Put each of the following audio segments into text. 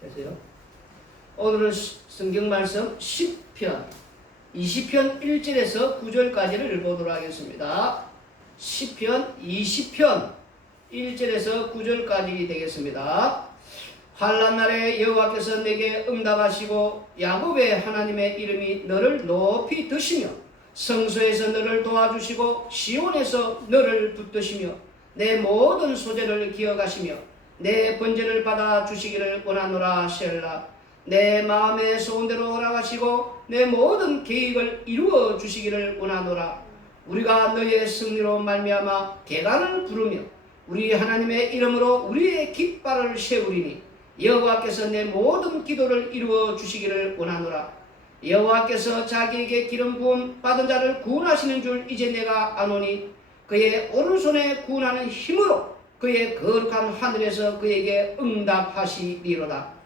됐어요? 오늘은 성경 말씀 10편 20편 1절에서 9절까지를 보도록 하겠습니다. 10편 20편 1절에서 9절까지 되겠습니다. 환난 날에 여호와께서 내게 응답하시고 야곱의 하나님의 이름이 너를 높이 드시며 성소에서 너를 도와주시고 시온에서 너를 붙드시며 내 모든 소재를 기억하시며 내 번제를 받아 주시기를 원하노라. 셀라. 내 마음의 소원대로 허락하시고 내 모든 계획을 이루어 주시기를 원하노라. 우리가 너의 승리로 말미암아 계단을 부르며 우리 하나님의 이름으로 우리의 깃발을 세우리니 여호와께서 내 모든 기도를 이루어 주시기를 원하노라. 여호와께서 자기에게 기름 부음 받은 자를 구원하시는 줄 이제 내가 아노니 그의 오른손에 구원하는 힘으로 그의 거룩한 하늘에서 그에게 응답하시리로다.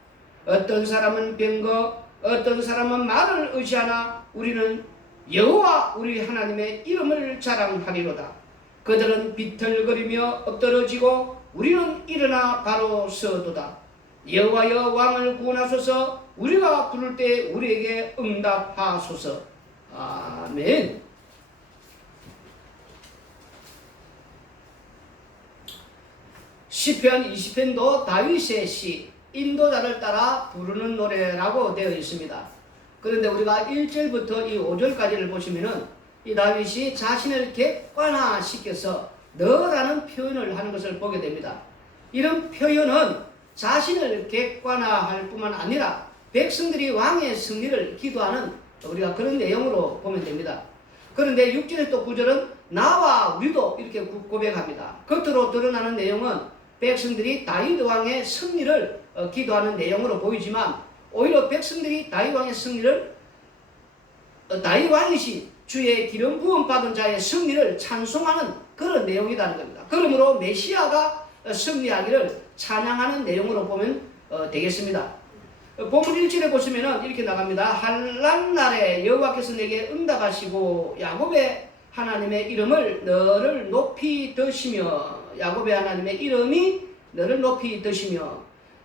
어떤 사람은 병거 어떤 사람은 말을 의지하나 우리는 여호와 우리 하나님의 이름을 자랑하리로다. 그들은 비틀거리며 엎드러지고 우리는 일어나 바로 서도다. 여호와여 왕을 구원하소서. 우리가 부를 때 우리에게 응답하소서. 아멘. 시편 20편도 다윗의 시 인도자를 따라 부르는 노래라고 되어 있습니다. 그런데 우리가 1절부터 이 5절까지를 보시면은 이 다윗이 자신을 객관화시켜서 너라는 표현을 하는 것을 보게 됩니다. 이런 표현은 자신을 객관화할 뿐만 아니라 백성들이 왕의 승리를 기도하는 우리가 그런 내용으로 보면 됩니다. 그런데 6절에 또 9절은 나와 우리도 이렇게 고백합니다. 겉으로 드러나는 내용은 백성들이 다윗 왕의 승리를 기도하는 내용으로 보이지만 오히려 백성들이 다윗 왕의 승리를 다윗 왕이신 주의 기름 부음 받은 자의 승리를 찬송하는 그런 내용이라는 겁니다. 그러므로 메시아가 승리하기를 찬양하는 내용으로 보면 되겠습니다. 본문 1절에 보시면 이렇게 나갑니다. 환난 날에 여호와께서 내게 응답하시고 야곱의 하나님의 이름을 너를 높이 드시며 야곱의 하나님의 이름이 너를 높이 드시며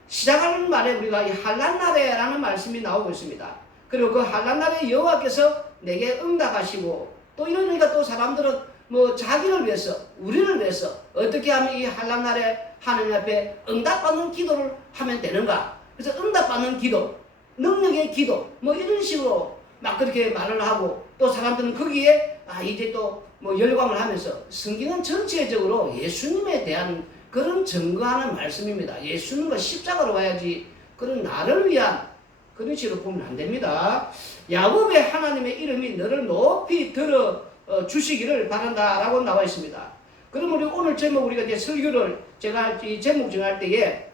시작하는 말에 우리가 이 환난 날에라는 말씀이 나오고 있습니다. 그리고 그 환난 날에 여호와께서 내게 응답하시고 또 이러니까 또 사람들은 뭐 자기를 위해서 우리를 위해서 어떻게 하면 이 환난 날에 하나님 앞에 응답받는 기도를 하면 되는가. 그래서 응답받는 기도, 능력의 기도 뭐 이런 식으로 막 그렇게 말을 하고 또 사람들은 거기에 이제 또 뭐 열광을 하면서 성경은 전체적으로 예수님에 대한 그런 증거하는 말씀입니다. 예수님과 십자가로 와야지 그런 나를 위한 그런 식으로 보면 안 됩니다. 야곱의 하나님의 이름이 너를 높이 들어 주시기를 바란다라고 나와 있습니다. 그럼 우리 오늘 제목 우리가 이제 설교를 제가 이 제목 정할 때에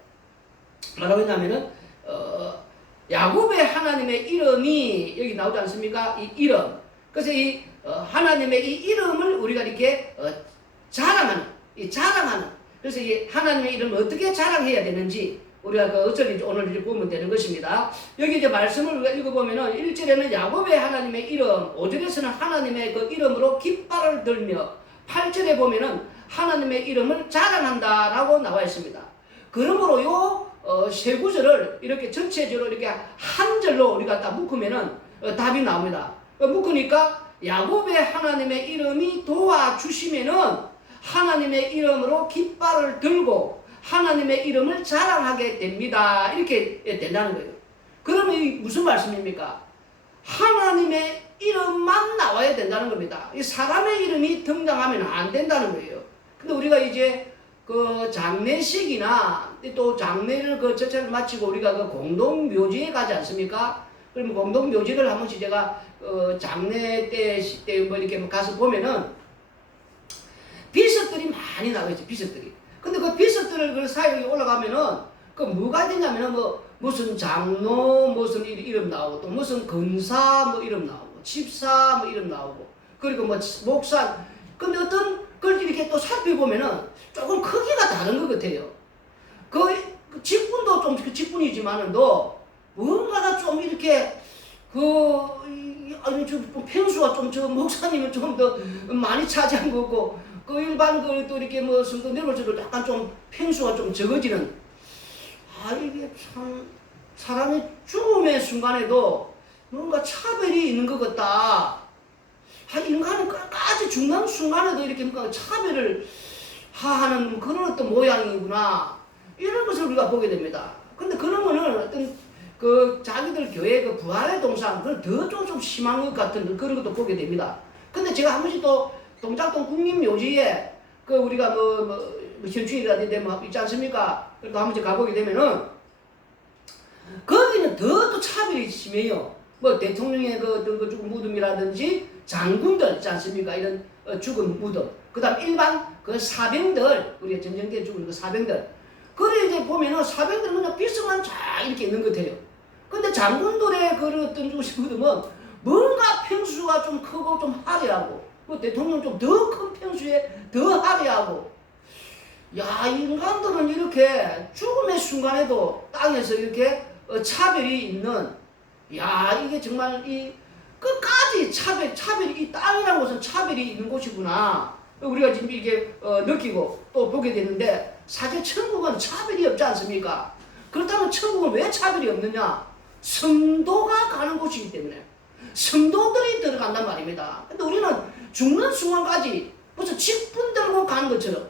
뭐라고 했냐면은 야곱의 하나님의 이름이 여기 나오지 않습니까? 이 이름. 그래서 이 하나님의 이 이름을 우리가 이렇게 자랑하는. 그래서 이 하나님의 이름을 어떻게 자랑해야 되는지 우리가 그 어쩌리 오늘 이렇게 보면 되는 것입니다. 여기 이제 말씀을 우리가 읽어보면은 1절에는 야곱의 하나님의 이름, 5절에서는 하나님의 그 이름으로 깃발을 들며 8절에 보면은 하나님의 이름을 자랑한다라고 나와 있습니다. 그러므로 요 세 구절을 이렇게 전체적으로 이렇게 한 절로 우리가 딱 묶으면은 답이 나옵니다. 묶으니까 야곱의 하나님의 이름이 도와주시면은 하나님의 이름으로 깃발을 들고 하나님의 이름을 자랑하게 됩니다. 이렇게 된다는 거예요. 그러면 이 무슨 말씀입니까? 하나님의 이름만 나와야 된다는 겁니다. 이 사람의 이름이 등장하면 안 된다는 거예요. 근데 우리가 이제 그 장례식이나 또 장례를 그 절차를 마치고 우리가 그 공동묘지에 가지 않습니까? 그러면 공동묘지를 한 번씩 제가 장례 때 뭐 이렇게 가서 보면은 비석들이 많이 나와 있죠. 비석들이. 근데 그 비석들을 그 사이에 올라가면은 그 뭐가 되냐면은 뭐 무슨 장로 무슨 이름 나오고 또 무슨 근사 뭐 이름 나오고 집사 뭐 이름 나오고 그리고 뭐 목사. 근데 어떤 걸 이렇게 또 살펴보면은 조금 크기가 다른 것 같아요. 그 직분도 좀 직분이지만은 또 뭔가가 좀 이렇게 좀 평수가 좀 저 목사님은 좀 더 많이 차지한 거고 그 일반 또 이렇게 뭐 성도 내려올수록 약간 좀 평수가 좀 적어지는 이게 참 사람이 죽음의 순간에도 뭔가 차별이 있는 것 같다. 인간은 끝까지 죽는 순간에도 이렇게 뭔가 차별을 하는 그런 어떤 모양이구나. 이런 것을 우리가 보게 됩니다. 근데 그러면은 어떤 그 자기들 교회 그 부활의 동상, 그건 더 좀 심한 것 같은 그런 것도 보게 됩니다. 근데 제가 한 번씩 또 동작동 국립묘지에 그 우리가 뭐 현충일이라든지 뭐 있지 않습니까? 그래도 한 번씩 가보게 되면은 거기는 더 또 차별이 심해요. 뭐 대통령의 그 죽은 무덤이라든지 장군들 있지 않습니까? 이런 죽은 무덤. 그 다음 일반 그 사병들, 우리가 전쟁때 죽은 그 사병들. 그래 이제 보면은 사병들은 그냥 비스만 쫙 이렇게 있는 것 같아요. 근데 장군들의 그런 어떤 죽으신 무덤은 뭔가 평수가 좀 크고 좀 화려하고, 뭐 대통령 좀 더 큰 평수에 더 화려하고, 야, 인간들은 이렇게 죽음의 순간에도 땅에서 이렇게 차별이 있는, 야, 이게 정말 이 끝까지 차별이, 이 땅이라는 곳은 차별이 있는 곳이구나. 우리가 지금 이렇게 느끼고 또 보게 되는데, 사실 천국은 차별이 없지 않습니까? 그렇다면 천국은 왜 차별이 없느냐? 성도가 가는 곳이기 때문에 성도들이 들어간단 말입니다. 근데 우리는 죽는 순간까지 무슨 직분 들고 가는 것처럼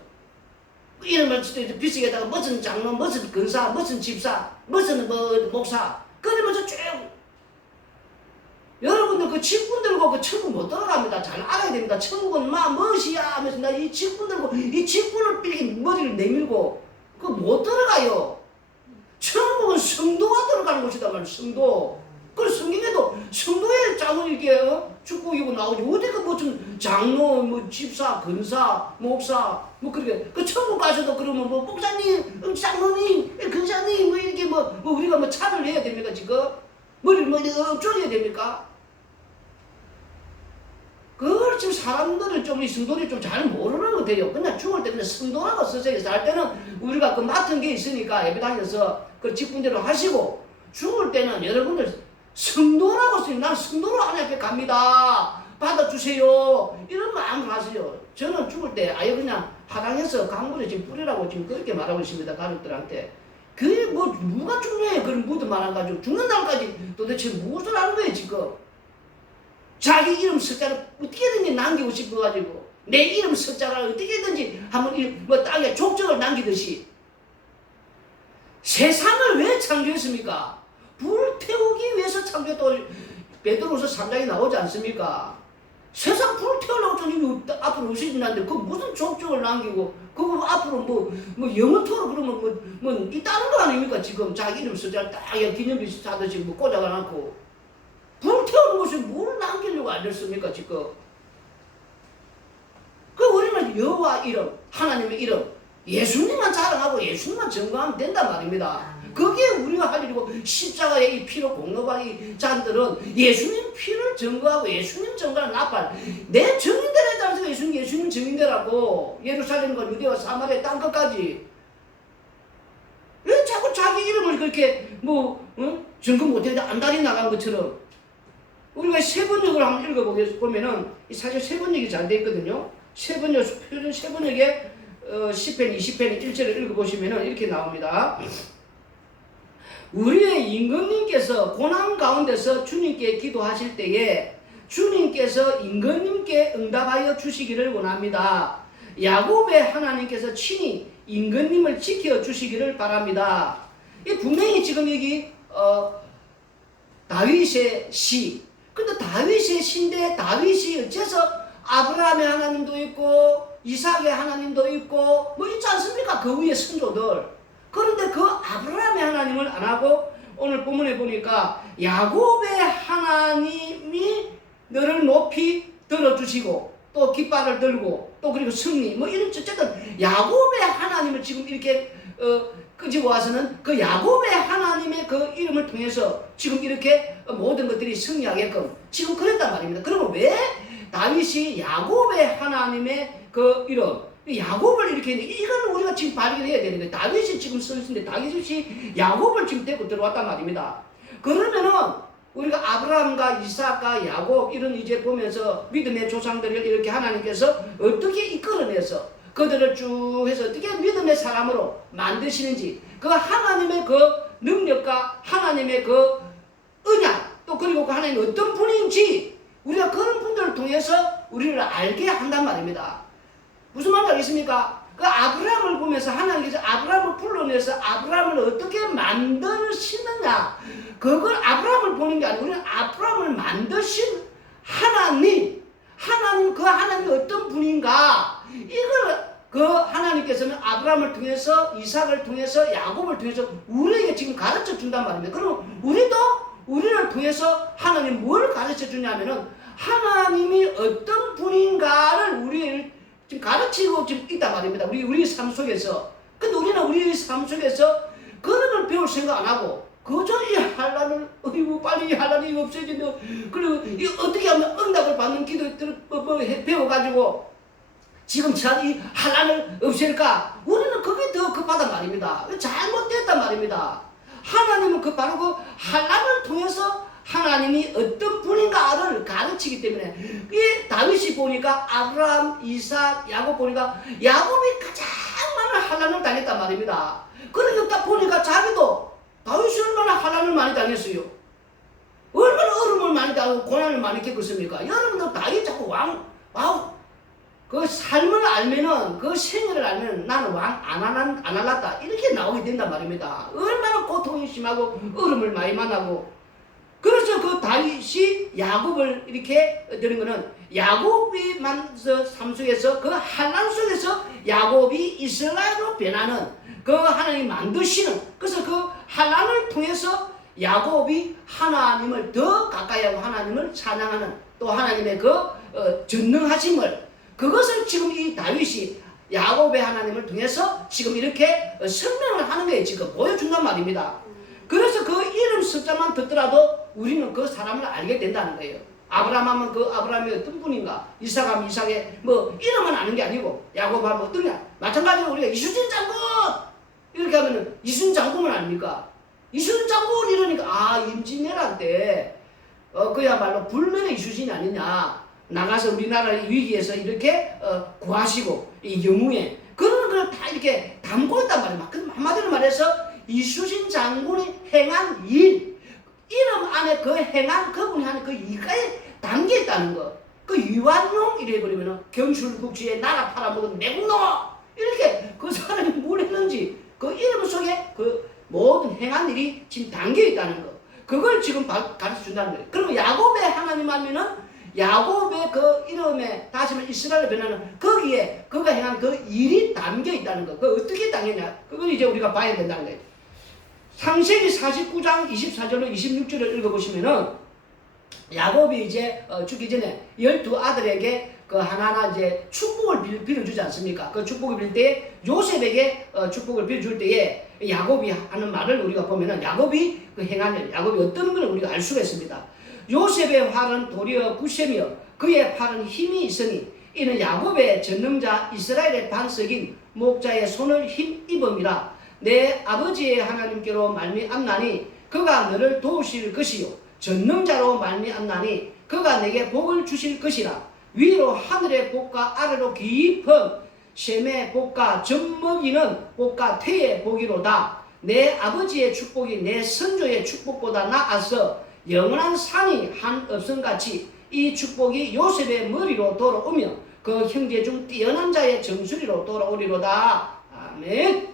이름을 비석에다가 무슨 장로, 무슨 근사, 무슨 집사, 무슨 뭐 목사 그러면서 쭉 여러분들 그 직분 들고 그 천국 못 들어갑니다. 잘 알아야 됩니다. 천국은 막 무엇이야 하면서 나 이 직분 들고 이 직분을 삐게 머리를 내밀고 그 못 들어가요. 천국은 성도가 들어가는 곳이단 말이에요. 성도. 그 성경에도 성도의 짝을 이렇게 축복이고 나오지. 어디 그 무슨 장로, 뭐 집사, 근사, 목사, 뭐 그렇게 그 천국 가서도 그러면 뭐 목사님, 장로님, 근사님 뭐 이렇게 뭐 우리가 뭐 차별 해야 됩니까 지금? 머리를 뭐 엎조려야 됩니까? 그걸 지금 사람들은 좀 이 성도들이 좀 잘 모르는 것 같아요. 그냥 죽을 때 그냥 성도라고 쓰세요. 살 때는 우리가 그 맡은 게 있으니까 예배당에서 그 직분대로 하시고, 죽을 때는 여러분들 성도라고 써요. 난 성도로 하나님 앞에 갑니다. 받아주세요. 이런 마음을 하세요. 저는 죽을 때 아예 그냥 하당에서 강물에 지금 뿌리라고 지금 그렇게 말하고 있습니다. 가족들한테. 그게 뭐 누가 중요해. 그런 무덤 안 가지고 죽는 날까지 도대체 무엇을 하는 거예요 지금. 자기 이름 석자를 어떻게든지 남기고 싶어가지고 내 이름 석자를 어떻게든지 한번 뭐 땅에 족적을 남기듯이 세상을 왜 창조했습니까? 불태우기 위해서 창조했다고 베드로서 3장에 나오지 않습니까? 세상 불태우려고 좀 앞으로 오시는데 그 무슨 족적을 남기고 그거 앞으로 뭐 영원토록 그러면 뭐 있다는 거 아닙니까? 지금 자기 이름 석자를 딱 기념비 사듯이 뭐 꽂아가놓고 불태우는 것이 뭘 남기려고 알렸습니까 지금? 그 우리는 여호와 이름, 하나님의 이름, 예수님만 자랑하고 예수님만 증거하면 된단 말입니다. 그게 우리가 할 일이고, 십자가의 이 피로 공로한 이 자들은 예수님 피를 증거하고 예수님 증거하는 나팔, 내 증인들에 따라서 예수님 증인되라고. 예루살렘과 유대와 사마리아 땅끝까지. 왜 자꾸 자기 이름을 그렇게 증거 못해도 안달이 나간 것처럼. 우리가 세번역을 한번 읽어보면은 사실 세번역이 잘 되어 있거든요. 세번역, 표준 세번역에 10편, 20편 1절을 읽어보시면은 이렇게 나옵니다. 우리의 임금님께서 고난 가운데서 주님께 기도하실 때에 주님께서 임금님께 응답하여 주시기를 원합니다. 야곱의 하나님께서 친히 임금님을 지켜주시기를 바랍니다. 이 분명히 지금 여기 다윗의 시. 근데 다윗의 시인데 다윗이 어째서 아브라함의 하나님도 있고 이삭의 하나님도 있고 뭐 있지 않습니까? 그 위에 선조들. 그런데 그 아브라함의 하나님을 안 하고 오늘 본문에 보니까 야곱의 하나님이 너를 높이 들어주시고 또 깃발을 들고 또 그리고 승리 뭐 이런 어쨌든 야곱의 하나님을 지금 이렇게 끄집어 와서는 그 야곱의 하나님의 그 이름을 통해서 지금 이렇게 모든 것들이 승리하게끔 지금 그랬단 말입니다. 그러면 왜 다윗이 야곱의 하나님의 그 이름, 야곱을 이렇게 했는데 이거는 우리가 지금 발견해야 되는 거예요. 다윗이 지금 쓰는데 다윗이 야곱을 지금 데리고 들어왔단 말입니다. 그러면은 우리가 아브라함과 이삭과 야곱 이런 이제 보면서 믿음의 조상들을 이렇게 하나님께서 어떻게 이끌어내서 그들을 쭉 해서 어떻게 믿음의 사람으로 만드시는지 그 하나님의 그 능력과 하나님 하나님의 그 언약, 또 그리고 그 하나님이 어떤 분인지 우리가 그런 분들을 통해서 우리를 알게 한단 말입니다. 무슨 말인지 알겠습니까? 그 아브라함을 보면서 하나님께서 아브라함을 불러내서 아브라함을 어떻게 만드시느냐, 그걸 아브라함을 보는 게 아니고 우리는 아브라함을 만드신 하나님, 그 하나님이 어떤 분인가, 이걸 그 하나님께서는 아브라함을 통해서, 이삭을 통해서, 야곱을 통해서 우리에게 지금 가르쳐 준단 말입니다. 그럼 우리도 우리를 통해서 하나님 뭘 가르쳐 주냐면은 하나님이 어떤 분인가를 우리를 지금 가르치고 지금 있단 말입니다. 우리 삶 속에서. 근데 우리는 우리 삶 속에서 그런 걸 배울 생각 안 하고 그저 이 환란을, 어이구 빨리 이 환란이 없어진다, 그리고 이 어떻게 하면 응답을 받는 기도를 배워가지고 지금 이 환란을 없앨까? 우리는 그게 더 급하단 말입니다. 잘못됐단 말입니다. 하나님은 바로 그 환란을 통해서 하나님이 어떤 분인가를 가르치기 때문에, 이 다윗이 보니까 아브라함, 이삭, 야곱 보니까 야곱이 가장 많은 환란을 당했단 말입니다. 그러니까 보니까 자기도 다윗이 얼마나 환란을 많이 당했어요. 얼마나 어려움을 많이 당하고 고난을 많이 겪었습니까? 여러분들 다윗 자꾸 그 삶을 알면은, 그 생애를 알면 나는 왕 안 할랐다, 이렇게 나오게 된단 말입니다. 얼마나 고통이 심하고 어려움을 많이 만나고. 그래서 그 다윗이 야곱을 이렇게 드는 거는, 야곱이 삶 속에서 그 환난 속에서 야곱이 이스라엘로 변하는, 그 하나님이 만드시는, 그래서 그 환난을 통해서 야곱이 하나님을 더 가까이 하고 하나님을 찬양하는, 또 하나님의 그 전능하심을, 그것을 지금 이 다윗이 야곱의 하나님을 통해서 지금 이렇게 설명을 하는 거예요. 지금 보여준단 말입니다. 그래서 그 이름 숫자만 듣더라도 우리는 그 사람을 알게 된다는 거예요. 아브라함 하면 그 아브라함이 어떤 분인가, 이삭 하면 이삭의 뭐 이름은 아는 게 아니고, 야곱 하면 어떠냐. 마찬가지로 우리가 이순신 장군 이렇게 하면은 이순 장군은 아닙니까? 이순 장군 이러니까 아, 임진왜란 그야말로 불면의 이순신이 아니냐, 나가서 우리나라의 위기에서 이렇게 구하시고 이 영웅의 그런 걸 다 이렇게 담고 있단 말이에요. 한마디로 말해서 이순신 장군이 행한 일, 이름 안에 그 행한 그분이 하는 그 일가에 담겨 있다는 거. 그 유한용 이래버리면 경술국지에 나라 팔아먹은 매국노, 이렇게 그 사람이 뭘 했는지 그 이름 속에 그 모든 행한 일이 지금 담겨 있다는 거. 그걸 지금 가르쳐 준다는 거예요. 그러면 야곱의 하나님 하면은 야곱의 그 이름에 다시 말해 이스라엘로 변하는 거기에 그가 행한 그 일이 담겨 있다는 거. 그 어떻게 당했냐, 그걸 이제 우리가 봐야 된다는 거예요. 창세기 49장 24절로 26절을 읽어보시면은 야곱이 이제 죽기 전에 12아들에게 그 하나하나 이제 축복을 빌어주지 않습니까? 그 축복을 빌 때 요셉에게 축복을 빌어줄 때에 야곱이 하는 말을 우리가 보면은 야곱이 그 행한 일, 야곱이 어떤 걸 우리가 알 수가 있습니다. 요셉의 활은 도리어 굳셈이여 그의 팔은 힘이 있으니 이는 야곱의 전능자 이스라엘의 반석인 목자의 손을 힘입음이라. 내 아버지의 하나님께로 말미암나니 그가 너를 도우실 것이요 전능자로 말미암나니 그가 내게 복을 주실 것이라. 위로 하늘의 복과 아래로 깊은 셈의 복과 젖먹이는 복과 태의 복이로다. 내 아버지의 축복이 내 선조의 축복보다 나아서 영원한 산이 한 업성같이 이 축복이 요셉의 머리로 돌아오며 그 형제 중 뛰어난 자의 정수리로 돌아오리로다. 아멘.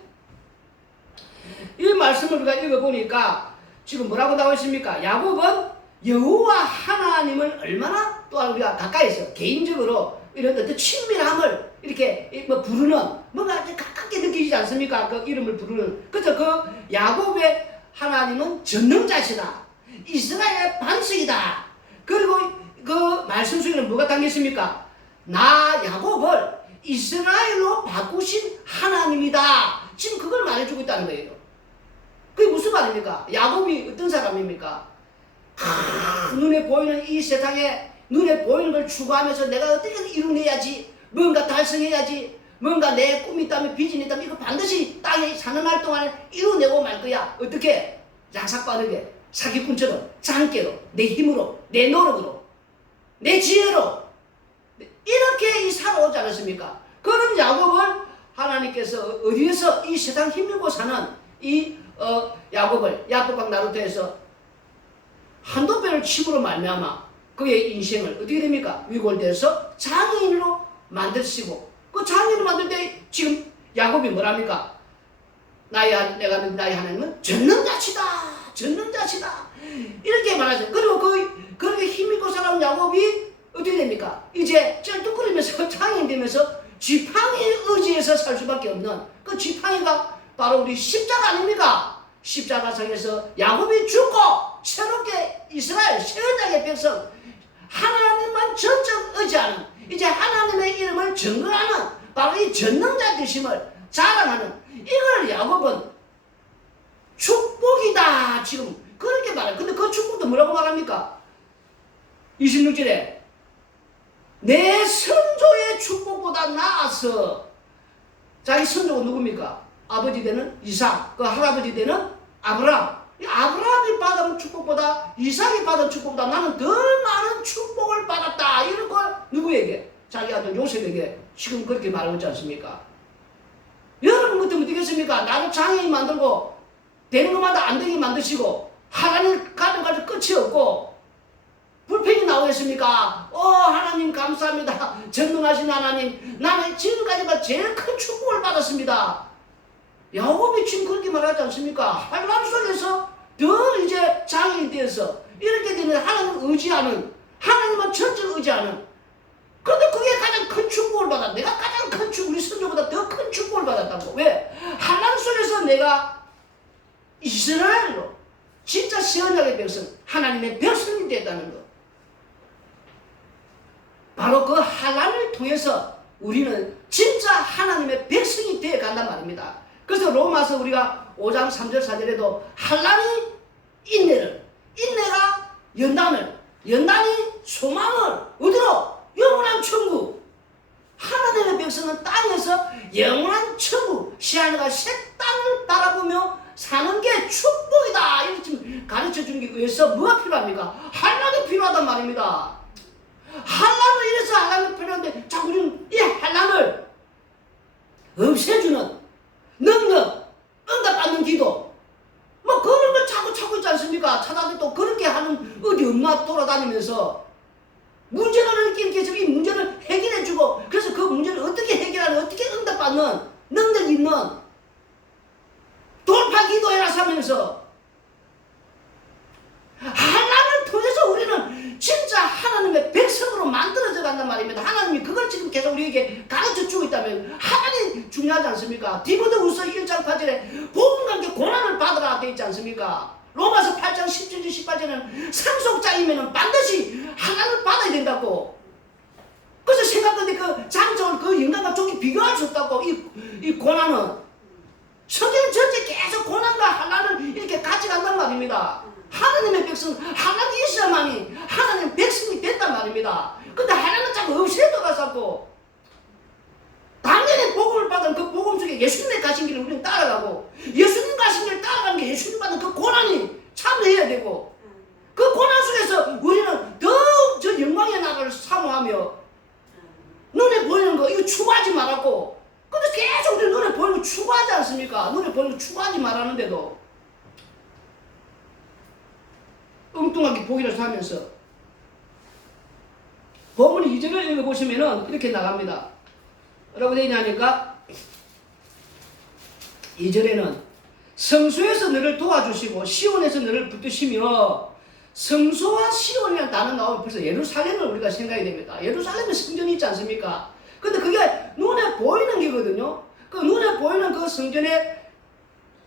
이 말씀을 우리가 읽어보니까 지금 뭐라고 나와 있습니까? 야곱은 여호와 하나님을 얼마나 또한 우리가 가까이서 개인적으로 이런 어떤 친밀함을 이렇게 뭐 부르는, 뭔가 가깝게 느끼지 않습니까? 그 이름을 부르는. 그래서 그 야곱의 하나님은 전능자시다, 이스라엘의 반석이다. 그리고 그 말씀 속에는 뭐가 담겼습니까? 나 야곱을 이스라엘로 바꾸신 하나님이다. 지금 그걸 말해주고 있다는 거예요. 그게 무슨 말입니까? 야곱이 어떤 사람입니까? 눈에 보이는 이 세상에 눈에 보이는 걸 추구하면서 내가 어떻게든 이루어내야지, 뭔가 달성해야지, 뭔가 내 꿈이 있다면 비전이 있다면 이거 반드시 땅에 사는 날 동안에 이루어내고 말 거야. 어떻게? 약삭빠르게 사기꾼처럼 장깨로, 내 힘으로, 내 노력으로, 내 지혜로 이렇게 살아오지 않았습니까? 그런 야곱을 하나님께서 어디에서 이 세상 힘들고 사는 이 야곱을 야곱과 나루토에서 한두 번을 침으로 말미암아 그의 인생을 어떻게 됩니까? 위골돼서 장애인으로 만드시고 그 장애인으로 만들 때 지금 야곱이 뭐랍니까? 내가 나의 하나님은 전능자치다. 전능자치다. 이렇게 말하죠. 그리고 그렇게 힘있고 살아온 야곱이 어떻게 됩니까? 이제 쩔뚝거리면서 장애인 되면서 지팡이의 의지에서 살 수밖에 없는 그 지팡이가 바로 우리 십자가 아닙니까? 십자가상에서 야곱이 죽고 새롭게 이스라엘 새 언약의 백성 하나님만 전적 의지하는 이제 하나님의 이름을 증거하는 바로 이 전능자 되심을 자랑하는 이걸 야곱은 축복이다 지금 그렇게 말해요. 근데 그 축복도 뭐라고 말합니까? 26절에 내 선조의 축복보다 나아서 자기 선조가 누굽니까? 아버지 되는 이삭 그 할아버지 되는 아브라함 아브라함이 받은 축복보다 이삭이 받은 축복보다 나는 더 많은 축복을 받았다 이런 걸 누구에게? 자기 아들 요셉에게 지금 그렇게 말하고 있지 않습니까? 여러분 같으면 어떻겠습니까? 나를 장애인 만들고 되는 것마다 안 되게 만드시고 하나님 가져가지고 끝이 없고 불평이 나오겠습니까? 하나님 감사합니다. 전능하신 하나님 나는 지금까지가 제일 큰 축복을 받았습니다. 야곱이 지금 그렇게 말하지 않습니까? 환란 속에서 더 이제 장애인 되어서 이렇게 되면 하나님을 의지하는 하나님만 전적 의지하는 그런데 그게 가장 큰 축복을 받았다. 내가 가장 큰 축복 우리 선조보다 더 큰 축복을 받았다고. 왜? 환란 속에서 내가 이스라엘로 진짜 새 언약의 백성 하나님의 백성이 됐다는 것. 바로 그 환란을 통해서 우리는 진짜 하나님의 백성이 되어 간단 말입니다. 그래서 로마서 우리가 5장 3절 4절에도 환란이 인내를 인내가 연단을 연단이 소망을 어디로? 영원한 천국. 하나님의 백성은 땅에서 영원한 천국 시아내가 새 땅을 바라보며 사는 게 축복이다. 이렇게 지금 가르쳐 주는 게 위해서 뭐가 필요합니까? 환란이 필요하단 말입니다. 환란을 이래서 환란이 필요한데 자꾸 우리는 이 환란을 없애주는 능력, 응답받는 기도 뭐 그런 걸 자꾸 찾고 있지 않습니까? 찾아도 또 그렇게 하는 어디 없나 돌아다니면서 문제를 이렇게 해서 이 문제를 해결해주고 그래서 그 문제를 어떻게 해결하는 어떻게 응답받는 능력 있는 돌파 기도해라 하면서 하나님을 통해서 우리는 진짜 하나님의 백성으로 만들어져 간단 말입니다. 하나님이 그걸 지금 계속 우리에게 가르쳐주고 있다면 하나님 중요하지 않습니까? 디모데후서 1장 8절에 복음과 함께 고난을 받으라 되어 있지 않습니까? 로마서 8장 17절 18절에는 상속자이면 반드시 하나님을 받아야 된다고. 그래서 생각하는데 그 장점을 그 인간과 종이 비교할 수 없다고. 이 고난은 성경 전체 계속 고난과 하나님을 이렇게 같이 간단 말입니다. 하나님의 백성 하나님이 있어야만이 하나님 백성이 된단 말입니다. 근데 하나님은 자꾸 없애도가 자꾸 당연히 복음을 받은 그 복음 속에 예수님의 가신 길을 우리는 따라가고 예수님 가신 길을 따라가는 게 예수님 받은 그 고난이 참여해야 되고 그 고난 속에서 우리는 더욱 저 영광의 나라를 사모하며 눈에 보이는 거 이거 추구하지 말았고 근데 계속 우리 눈에 보이는 거 추구하지 않습니까? 눈에 보이는 거 추구하지 말았는데도 엉뚱하게 보기를 사면서 본문 2절을 읽어보시면 이렇게 나갑니다. 뭐라고 되어 있냐니까 2절에는 성소에서 너를 도와주시고 시온에서 너를 붙드시며 성소와 시온이라는 단어 나오면 벌써 예루살렘을 우리가 생각이 됩니다. 예루살렘에 성전이 있지 않습니까? 근데 그게 눈에 보이는 게거든요. 그 눈에 보이는 그 성전에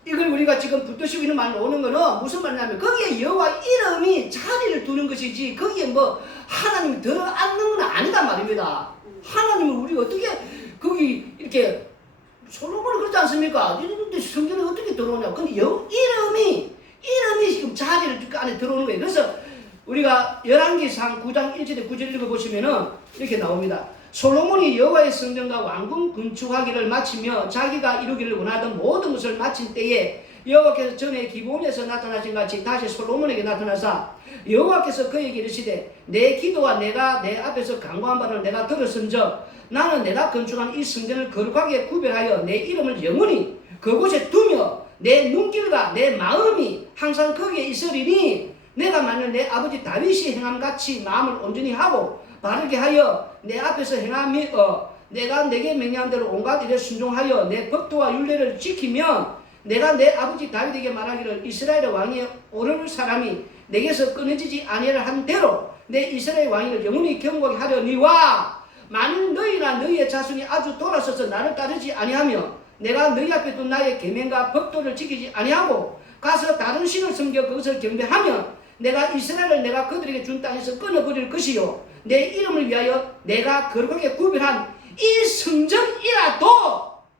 이걸 우리가 지금 붙드시고 있는 말 오는 거는 무슨 말이냐면 거기에 여호와 이름이 자리를 두는 것이지 거기에 뭐 하나님이 들어앉는 건 아니단 말입니다. 하나님을 우리가 어떻게 거기 이렇게 솔로몬은 그렇지 않습니까? 근데 성전에 어떻게 들어오냐? 근데 이름이 지금 자리를 그 안에 들어오는 거예요. 그래서 우리가 열왕기상 9장 1절에 9절 읽어보시면은 이렇게 나옵니다. 솔로몬이 여호와의 성전과 왕궁 건축하기를 마치며 자기가 이루기를 원하던 모든 것을 마친 때에 여호와께서 전에 기브온에서 나타나신 같이 다시 솔로몬에게 나타나사 여호와께서 그에게 이르시되 내 기도와 내가 내 앞에서 간구한 바를 내가 들었은즉 나는 내가 건축한 이 성전을 거룩하게 구별하여 내 이름을 영원히 그곳에 두며 내 눈길과 내 마음이 항상 거기에 있으리니 내가 만일 내 아버지 다윗이 행함같이 마음을 온전히 하고 바르게 하여 내 앞에서 행함이 내가 내게 명령한 대로 온갖 일에 순종하여 내 법도와 율례를 지키면 내가 내 아버지 다윗에게 말하기를 이스라엘의 왕이 오를 사람이 내게서 끊어지지 아니하려 한 대로 내 이스라엘 왕위를 영원히 경고하게 하려니와 만일 너희나 너희의 자손이 아주 돌아서서 나를 따르지 아니하며 내가 너희 앞에 둔 나의 계명과 법도를 지키지 아니하고 가서 다른 신을 섬겨 그것을 경배하며 내가 이스라엘을 내가 그들에게 준 땅에서 끊어버릴 것이요 내 이름을 위하여 내가 거룩하게 구별한 이 성전이라도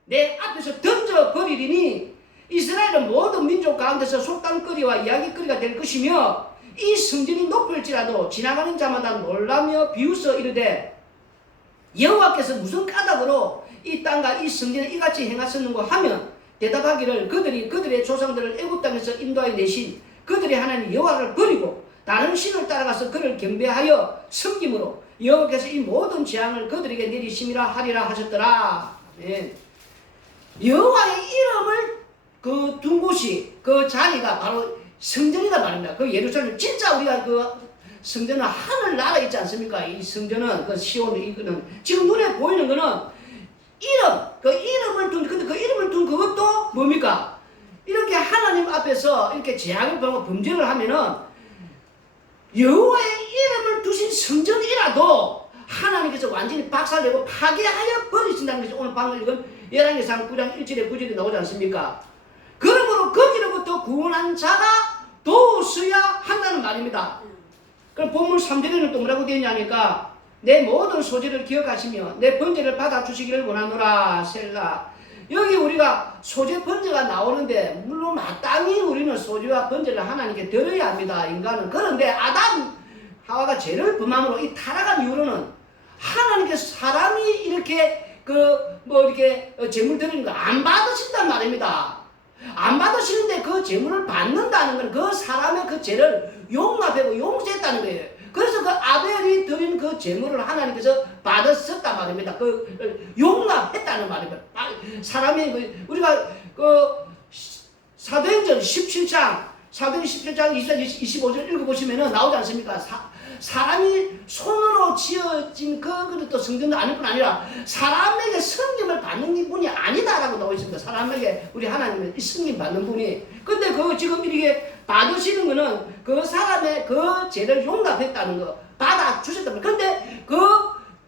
내 앞에서 던져버리리니 이스라엘은 모든 민족 가운데서 속담거리와 이야기거리가 될 것이며 이 성전이 높을지라도 지나가는 자마다 놀라며 비웃어 이르되 여호와께서 무슨 까닭으로 이 땅과 이 성전을 이같이 행하셨는고 하면 대답하기를 그들이 그들의 조상들을 애굽 땅에서 인도하여 내신 그들의 하나님 여호와를 버리고 다른 신을 따라가서 그를 경배하여 섬김으로 여호와께서 이 모든 재앙을 그들에게 내리심이라 하리라 하셨더라. 네. 여호와의 이름을 둔 곳이 그 자리가 바로 성전이다 말입니다. 그 예루살렘 진짜 우리가 그 성전은 하늘 나라 있지 않습니까? 이 성전은 그 시온 이거는 지금 눈에 보이는 거는 이름을 둔 근데 그 이름을 둔 그것도 뭡니까? 이렇게 하나님 앞에서 이렇게 재앙을 받고 범죄를 하면은 여호와의 이름을 두신 성전이라도 하나님께서 완전히 박살내고 파괴하여 버리신다는 것이 오늘 방금 읽은 열왕기상 9장 1절에 9절에 나오지 않습니까? 그러므로 거기로부터 구원한 자가 도우셔야 한다는 말입니다. 그럼 본문 3절에는 또 뭐라고 되어 있냐니까 내 모든 소재를 기억하시며 내 번제를 받아주시기를 원하노라 셀라. 여기 우리가 소재 번제가 나오는데 물론 마땅히 우리는 소재와 번제를 하나님께 드려야 합니다. 인간은. 그런데 아담 하와가 죄를 범함으로 이 타락한 이유로는 하나님께서 사람이 이렇게 이렇게 제물 드리는 거 안 받으신단 말입니다. 안 받으시는데 그 제물을 받는다는 건 그 사람의 그 죄를 용납하고 용서했다는 거예요. 그래서 그 아벨이 드린 그 제물을 하나님께서 받았었단 말입니다. 그 용납했다는 말입니다. 사람이 우리가 사도행전 17장 25절 읽어보시면 나오지 않습니까? 사람이 손으로 지어진 그것도 성전도 아닐 뿐 아니라 사람에게 성김을 받는 분이 아니다라고 나와 있습니다. 사람에게 우리 하나님은 이 성김 받는 분이. 근데 지금 이렇게 받으시는 거는 그 사람의 그 죄를 용납했다는 거, 받아주셨다는 거. 근데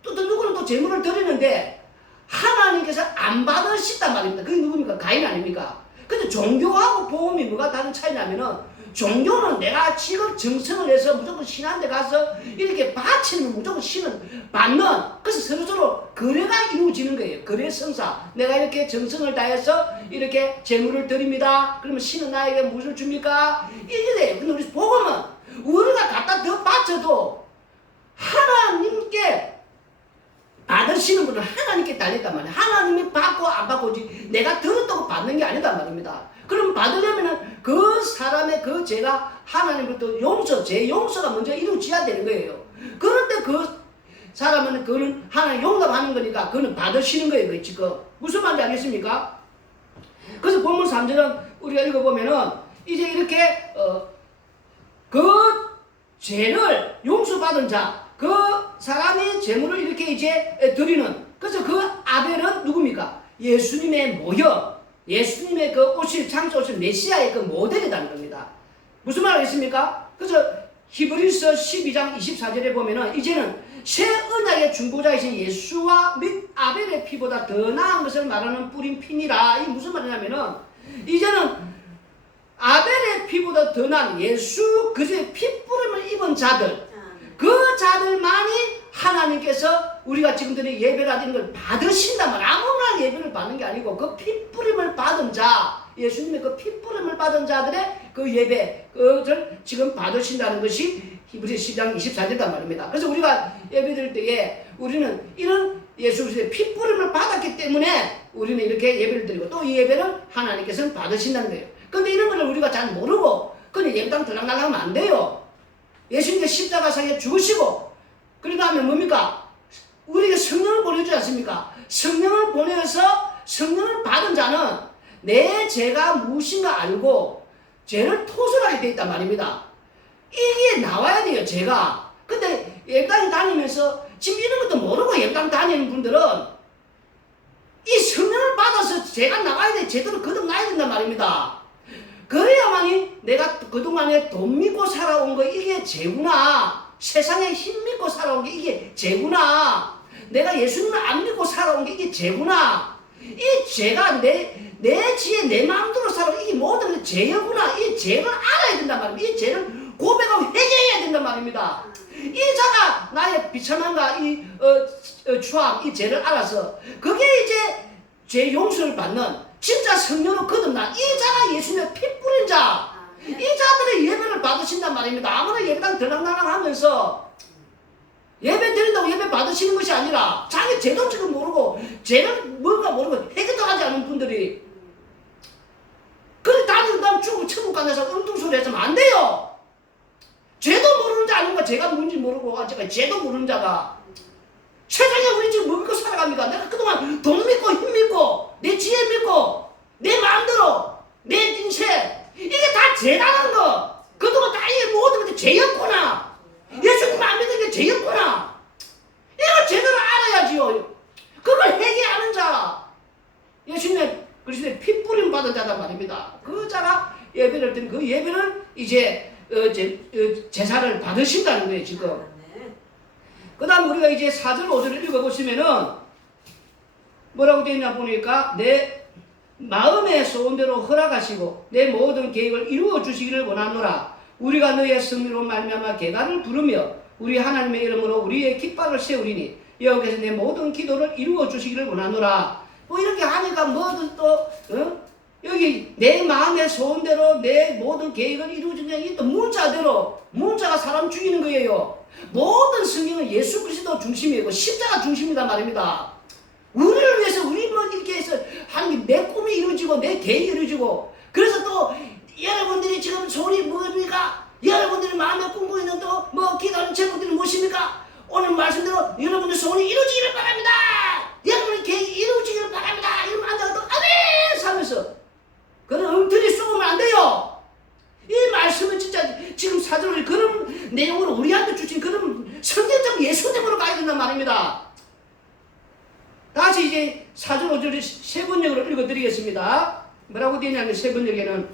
또 누구는 또 제물을 드리는데 하나님께서 안 받으셨단 말입니다. 그게 누굽니까? 가인 아닙니까? 근데 종교하고 복음이 뭐가 다른 차이냐면은 종교는 내가 지금 정성을 해서 무조건 신한데 가서 이렇게 바치면 무조건 신은 받는, 그래서 서로 거래가 이루어지는 거예요. 거래 성사. 내가 이렇게 정성을 다해서 이렇게 제물을 드립니다. 그러면 신은 나에게 무엇을 줍니까? 이게 돼요. 근데 우리 복음은 우리가 갖다 더 바쳐도 하나님께 받으시는 분은 하나님께 달렸단 말이에요. 하나님이 받고 안 받고지 내가 들었다고 받는 게 아니단 말입니다. 그럼 받으려면은 그 사람의 그 죄가 하나님부터 제 용서가 먼저 이루어져야 되는 거예요. 그런데 그 사람은 그는 하나님 용납하는 거니까 그는 받으시는 거예요. 지금 무슨 말인지 알겠습니까? 그래서 본문 3절은 우리가 읽어보면은 이제 이렇게 그 죄를 용서받은 자, 그 사람이 제물을 이렇게 이제 드리는, 그래서 그 아벨은 누굽니까? 예수님의 모형, 예수님의 그 오실 창조오실 메시아의 그 모델이라는 겁니다. 무슨 말 하겠습니까? 그래서 히브리서 12장 24절에 보면은 이제는 새 언약의 중보자이신 예수와 및 아벨의 피보다 더 나은 것을 말하는 뿌린 피니라. 이게 무슨 말이냐면은 이제는 아벨의 피보다 더 나은 예수 그의 피뿌림을 입은 자들, 그 자들만이 하나님께서 우리가 지금 드린 예배라는 걸 받으신단 말이에요. 아무나 예배를 받는 게 아니고 그 피뿌림을 받은 자, 예수님의 그 피뿌림을 받은 자들의 그 예배, 그것을 지금 받으신다는 것이 히브리서 10장 24절단 말입니다. 그래서 우리가 예배 드릴 때에 우리는 이런 예수 그리스도의 피뿌림을 받았기 때문에 우리는 이렇게 예배를 드리고 또 이 예배를 하나님께서는 받으신다는 거예요. 근데 이런 거를 우리가 잘 모르고 그냥 예배당 들락날락 하면 안 돼요. 예수님께 십자가상에 죽으시고 그 다음에 뭡니까? 우리에게 성령을 보내주지 않습니까? 성령을 보내서 성령을 받은 자는 내 죄가 무엇인가 알고 죄를 토설하게 돼 있단 말입니다. 이게 나와야 돼요, 죄가. 근데 예배당 다니면서 지금 이런 것도 모르고 예배당 다니는 분들은 이 성령을 받아서 죄가 나가야 돼, 제대로 거듭나야 된단 말입니다. 그래야만이 내가 그동안에 돈 믿고 살아온 거 이게 죄구나. 세상에 힘 믿고 살아온 게 이게 죄구나. 내가 예수님을 안 믿고 살아온 게 이게 죄구나. 이 죄가 내 지혜, 내 마음대로 살아온 이게 모든 게 죄구나. 이 죄를 알아야 된단 말입니다. 이 죄를 고백하고 회개해야 된단 말입니다. 이 자가 나의 비참함과 이 추함, 이 죄를 알아서 그게 이제 죄 용서를 받는 진짜 성령으로 거듭난 이 자가 예수님의 피 뿌린 자, 이 자들의 예배를 받으신단 말입니다. 아무나 예배당 들락날락 하면서 예배 드린다고 예배 받으시는 것이 아니라 자기 죄도 지금 모르고 죄를 뭔가 모르고 해결도 하지 않은 분들이 그래 다른 난 죽고 천국 가면서 엉뚱소리 했으면 안 돼요. 죄도 모르는 자 아닌가, 죄가 뭔지 모르고 제가 죄도 모르는 자가 세상에 우리 지금 뭐 믿고 살아갑니까? 내가 그동안 돈 믿고 힘 믿고 내 지혜 믿고 내 마음대로 내 인생 이게 다 죄라는 거. 그동안 다 이게 모든 게 죄였구나. 예수님 안 믿는 게 죄였구나. 이거 제대로 알아야지요. 그걸 회개하는 자, 예수님의 그리스도의 피 뿌림 받은 자단 말입니다. 그 자가 예배를 드린 그 예배를 이제 제사를 받으신다는 거예요, 지금. 그 다음 우리가 이제 4절 5절을 읽어보시면은 뭐라고 되어 있냐 보니까 내 마음의 소원대로 허락하시고 내 모든 계획을 이루어 주시기를 원하노라. 우리가 너의 승리로 말미암아 개가를 부르며 우리 하나님의 이름으로 우리의 깃발을 세우리니 여호와께서 내 모든 기도를 이루어 주시기를 원하노라. 뭐 이렇게 하니까 뭐든 또 여기 내 마음의 소원대로 내 모든 계획을 이루어 주냐, 이게 또 문자대로, 문자가 사람 죽이는 거예요. 모든 성경은 예수 그리스도 중심이고 십자가 중심이다 말입니다. 우리를 위해서 우리 뭐 이렇게 해서 하는 게 내 꿈이 이루어지고 내 계획이 이루어지고, 그래서 또 여러분들이 지금 소원이 뭡니까? 여러분들이 마음에 꿈꾸고 있는 또 뭐 기도하는 제목들이 무엇입니까? 오늘 말씀대로 여러분들 소원이 이루어지기를 바랍니다. 여러분의 계획이 이루어지기를 바랍니다. 이러면 앉아서 또 아멘 하면서 그런 엉터리 쏘면 안 돼요. 이 말씀은 진짜 지금 사절을 그런 내용으로 우리한테 주신 그런 성경적 예수님으로 가야 된단 말입니다. 다시 이제 4절 5절을 세 번역으로 읽어드리겠습니다. 뭐라고 되냐면 세 번역에는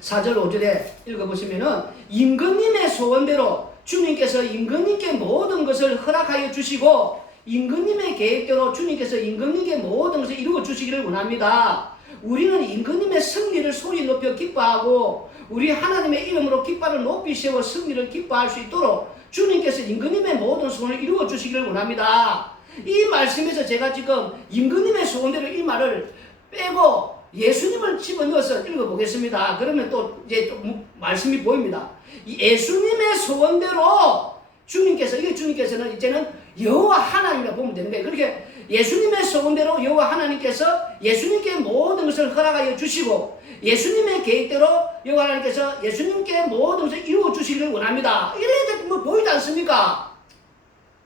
4절 5절에 읽어보시면은 임금님의 소원대로 주님께서 임금님께 모든 것을 허락하여 주시고 임금님의 계획대로 주님께서 임금님께 모든 것을 이루어 주시기를 원합니다. 우리는 임금님의 승리를 소리 높여 기뻐하고 우리 하나님의 이름으로 깃발을 높이 세워 승리를 기뻐할 수 있도록 주님께서 임금님의 모든 소원을 이루어 주시기를 원합니다. 이 말씀에서 제가 지금 임금님의 소원대로 이 말을 빼고 예수님을 집어넣어서 읽어보겠습니다. 그러면 또 이제 말씀이 보입니다. 예수님의 소원대로 주님께서는 이제는 여호와 하나님이라 보면 되는 거예요. 그렇게 예수님의 소원대로 여호와 하나님께서 예수님께 모든 것을 허락하여 주시고 예수님의 계획대로 여호와 하나님께서 예수님께 모든 것을 이루어 주시기를 원합니다. 이래야 뭐 보이지 않습니까?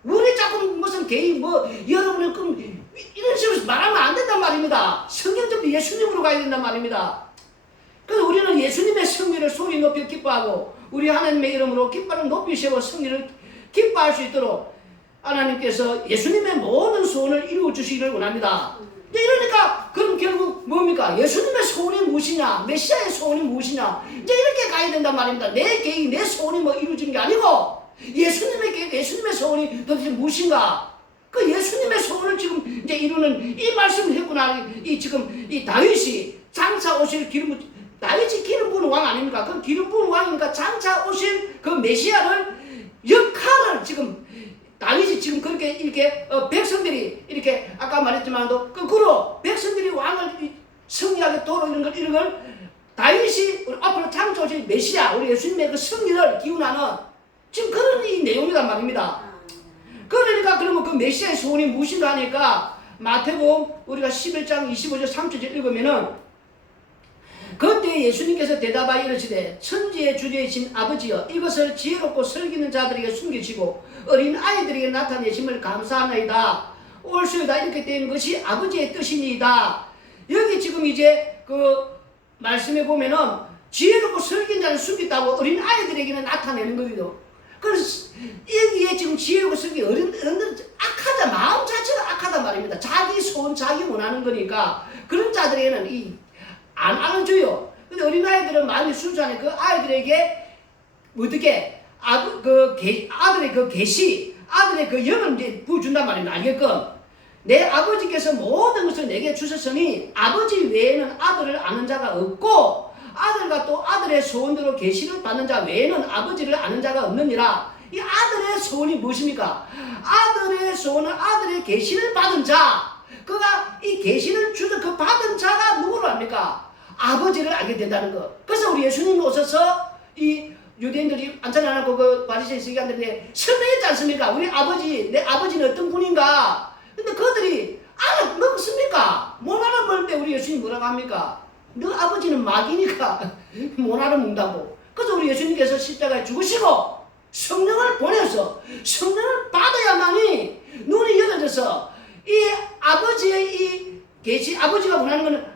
우리 자꾸 무슨 계획 여러분의 꿈 이런 식으로 말하면 안 된단 말입니다. 성경적으로 예수님으로 가야 된단 말입니다. 그래서 우리는 예수님의 승리를 소리 높여 기뻐하고 우리 하나님의 이름으로 깃발을 높이 세워 승리를 기뻐할 수 있도록 하나님께서 예수님의 모든 소원을 이루어 주시기를 원합니다. 이러니까 그럼 결국 뭡니까? 예수님의 소원이 무엇이냐? 메시아의 소원이 무엇이냐? 이제 이렇게 가야 된단 말입니다. 내 계획, 내 소원이 뭐 이루어지는 게 아니고 예수님의 계획, 예수님의 소원이 도대체 무엇인가? 그 예수님의 소원을 지금 이제 이루는 이 말씀을 했구나. 지금 이 다윗이 장차 오실 다윗이 기름 부은 왕 아닙니까? 그 기름 부은 왕이니까 장차 오실 그 메시아를 역할을 지금 다윗이 지금 그렇게 이렇게 백성들이 이렇게 아까 말했지만도 거꾸로 백성들이 왕을 승리하게 도로 이런 걸 다윗이 앞으로 장차 오실 메시아 우리 예수님의 그 승리를 기운하는 지금 그런 이 내용이란 말입니다. 그러니까 그러면 그 메시아의 소원이 무엇인가 하니까 마태복음 우리가 11장 25절 30절 읽으면은 그때 예수님께서 대답하여 이르시되 천지의 주제이신 아버지여 이것을 지혜롭고 슬기는 자들에게 숨기시고 어린 아이들에게 나타내심을 감사하나이다. 올수이다 이렇게 된 것이 아버지의 뜻이니이다. 여기 지금 이제 그 말씀에 보면은 지혜롭고 슬긴 자는 숨겼다고 어린 아이들에게는 나타내는 거거든요. 그래서 여기에 지금 지혜롭고 슬긴 어른들은 악하다, 마음 자체가 악하단 말입니다. 자기 소원, 자기 원하는 거니까 그런 자들에게는 안 안아줘요. 근데 어린 아이들은 마음이 순수하니 그 아이들에게 어떻게 아들의 그 계시, 아들의 그 영을 이제 부어준단 말입니다. 알겠끔 내 아버지께서 모든 것을 내게 주셨으니 아버지 외에는 아들을 아는 자가 없고 아들과 또 아들의 소원대로 계시를 받는 자 외에는 아버지를 아는 자가 없느니라. 이 아들의 소원이 무엇입니까? 아들의 소원은 아들의 계시를 받은 자. 그가 이 계시를 주는 그 받은 자가 누구를 압니까? 아버지를 알게 된다는 것. 그래서 우리 예수님이 오셔서 이 유대인들이 안찬 안 하고 그 바리새인 서기관들에게 설명했지 않습니까? 우리 아버지, 내 아버지는 어떤 분인가? 근데 그들이 알아먹습니까? 못 알아먹을 때 우리 예수님 뭐라고 합니까? 너 아버지는 마귀니까 못 알아먹는다고. 그래서 우리 예수님께서 십자가에 죽으시고 성령을 보내서 성령을 받아야만이 눈이 열어져서 이 아버지의 이 계시, 아버지가 원하는 것은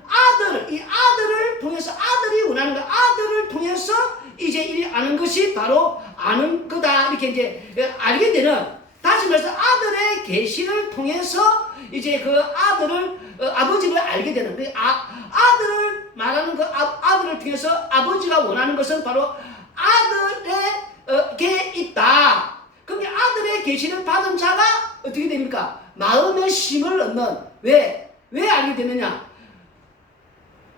이 아들을 통해서 아들이 원하는 것, 아들을 통해서 이제 이 아는 것이 바로 아는 거다. 이렇게 이제 알게 되는, 다시 말해서 아들의 계시를 통해서 이제 그 아버지를 알게 되는, 아들을 말하는 그 아들을 통해서 아버지가 원하는 것은 바로 아들에게 있다. 그럼 아들의 계시를 받은 자가 어떻게 됩니까? 마음의 힘을 얻는. 왜 알게 되느냐?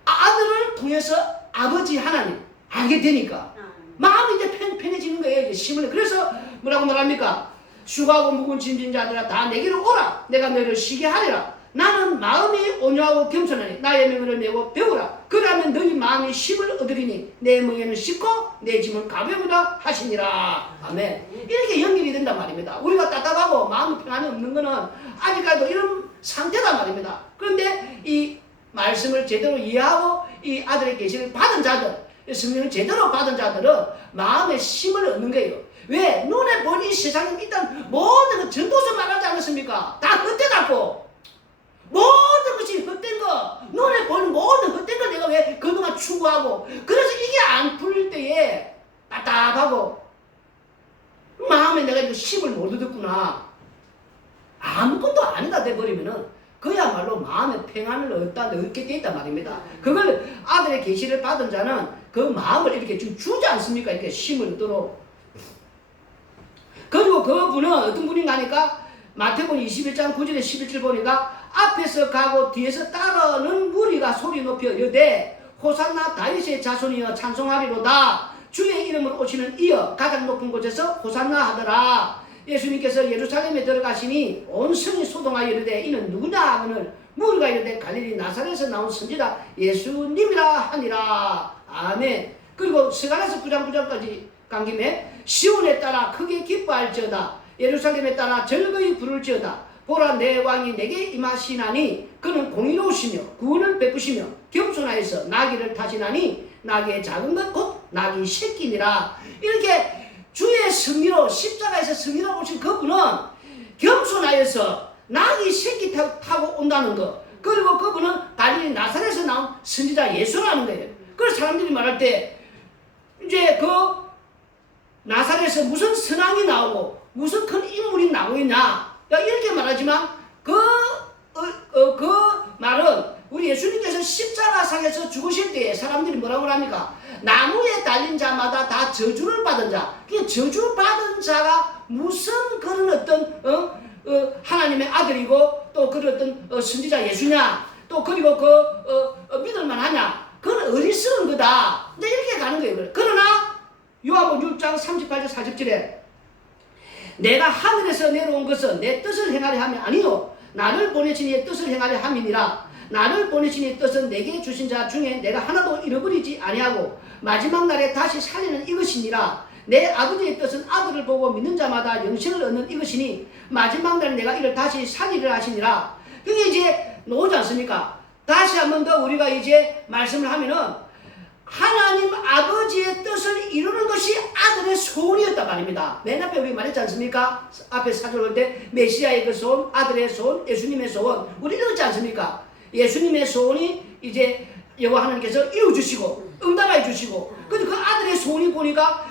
아들을 통해서 아버지 하나님 알게 되니까 마음이 이제 편해지는 거예요. 이제 힘을. 그래서 뭐라고 말합니까? 수고하고 무거운 짐진 자들아 다 내게로 오라. 내가 너희를 쉬게 하리라. 나는 마음이 온유하고 겸손하니 나의 명을 메고 배우라. 그러면 너희 마음이 힘을 얻으리니 내 멍에는 쉽고 내 짐은 가벼우다 하시니라. 아멘. 이렇게 연결이 된단 말입니다. 우리가 답답하고 마음 평안이 없는 거는 아직까지도 이런 상태단 말입니다. 그런데 이 말씀을 제대로 이해하고 이 아들의 계시를 받은 자들, 성령을 제대로 받은 자들은 마음의 힘을 얻는 거예요. 왜? 눈에 보니 이 세상에 일단 모든 것 전도서 말하지 않았습니까? 다 헛되다고. 모든 것이 헛된 거, 눈에 보는 모든 헛된 걸 내가 왜 그동안 추구하고, 그래서 이게 안 풀릴 때에 답답하고 마음에 내가 이거 힘을 못 얻었구나, 아무것도 아니다 돼버리면은 그야말로 마음의 평안을 얻게 돼 있단 말입니다. 그걸 아들의 계시를 받은 자는 그 마음을 이렇게 좀 주지 않습니까? 이렇게 힘을 얻도록. 그리고 그분은 어떤 분인가 하니까 마태복음 21장 9절에 11절 보니까 앞에서 가고 뒤에서 따르는 무리가 소리 높여 이르되 호산나 다윗의 자손이여 찬송하리로다. 주의 이름으로 오시는 이여 가장 높은 곳에서 호산나 하더라. 예수님께서 예루살렘에 들어가시니 온 성이 소동하여 이르되 이는 누구냐 하거늘 무리가 이르되 갈릴리 나사렛에서 나온 선지자 예수님이라 하니라. 아멘. 그리고 스가랴서 9장 9절까지 간 김에 시온에 따라 크게 기뻐할지어다. 예루살렘에 따라 즐거이 부를지어다. 보라 내 왕이 내게 임하시나니 그는 공의로우시며 구원을 베푸시며 겸손하여서 나귀를 타시나니 나귀의 작은 것 곧 나귀 새끼니라. 이렇게 주의 승리로 십자가에서 승리로 오신 그분은 겸손하여서 나귀 새끼 타고 온다는 것, 그리고 그분은 갈릴리 나사렛에서 나온 선지자 예수라는 거예요. 그래서 사람들이 말할 때 이제 그 나사렛에서 무슨 선왕이 나오고 무슨 큰 인물이 나오고 있냐 이렇게 말하지만 그 말은 우리 예수님께서 십자가상에서 죽으실 때에 사람들이 뭐라고 합니까? 나무에 달린 자마다 다 저주를 받은 자. 그 저주 받은 자가 무슨 그런 어떤 하나님의 아들이고 또 그런 어떤 선지자 예수냐, 또 그리고 믿을만 하냐, 그건 어리석은 거다. 이렇게 가는 거예요. 그러나 요한복음 6장 38절 40절에 내가 하늘에서 내려온 것은 내 뜻을 행하려 함이 아니요 나를 보내신 이의 뜻을 행하려 함이니라. 나를 보내신 이의 뜻은 내게 주신 자 중에 내가 하나도 잃어버리지 아니하고 마지막 날에 다시 살리는 이것이니라. 내 아버지의 뜻은 아들을 보고 믿는 자마다 영생을 얻는 이것이니 마지막 날에 내가 이를 다시 살리려 하시니라. 그게 이제 나오지 않습니까? 다시 한 번 더 우리가 이제 말씀을 하면은 하나님 아버지의 뜻을 이루는 것이 아들의 소원이었단 말입니다. 맨 앞에 우리 말했지 않습니까? 앞에 사절 볼 때 메시아의 그 소원, 아들의 소원, 예수님의 소원, 우리 읽었지 않습니까? 예수님의 소원이 이제 여호와 하나님께서 이루어주시고 응답해 주시고, 근데 그 아들의 소원이 보니까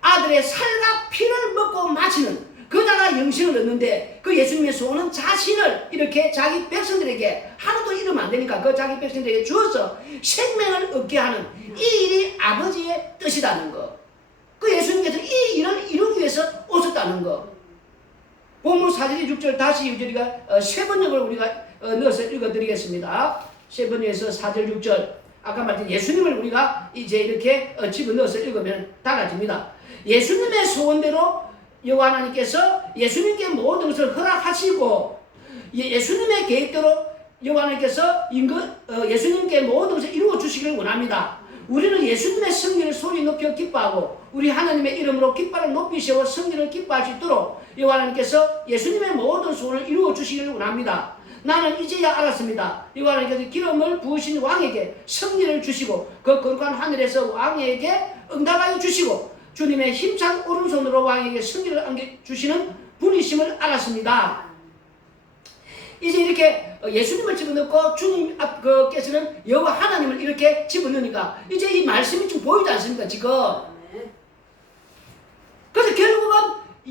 아들의 살과 피를 먹고 마시는, 그러다가 영생을 얻는데, 그 예수님의 소원은 자신을 이렇게 자기 백성들에게, 하루도 잃으면 안 되니까 그 자기 백성들에게 주어서 생명을 얻게 하는 이 일이 아버지의 뜻이라는 거. 그 예수님께서 이 일을 이루기 위해서 오셨다는 거. 본문 4절 6절 다시 우리가 세 번역을 우리가 넣어서 읽어드리겠습니다. 세 번역에서 4절 6절, 아까 말했던 예수님을 우리가 이제 이렇게 집어넣어서 읽으면 달라집니다. 예수님의 소원대로 여호와 하나님께서 예수님께 모든 것을 허락하시고, 예수님의 계획대로 여호와 하나님께서 예수님께 모든 것을 이루어 주시기를 원합니다. 우리는 예수님의 승리를 소리 높여 기뻐하고 우리 하나님의 이름으로 깃발을 높이 세워 승리를 기뻐할 수 있도록 여호와 하나님께서 예수님의 모든 소원을 이루어 주시기를 원합니다. 나는 이제야 알았습니다. 여호와 하나님께서 기름을 부으신 왕에게 승리를 주시고 그 거룩한 하늘에서 왕에게 응답하여 주시고 주님의 힘찬 오른손으로 왕에게 승리를 안겨주시는 분이심을 알았습니다. 이제 이렇게 예수님을 집어넣고 주님 앞께서는 여호와 하나님을 이렇게 집어넣으니까 이제 이 말씀이 좀 보이지 않습니까 지금? 그래서 결국은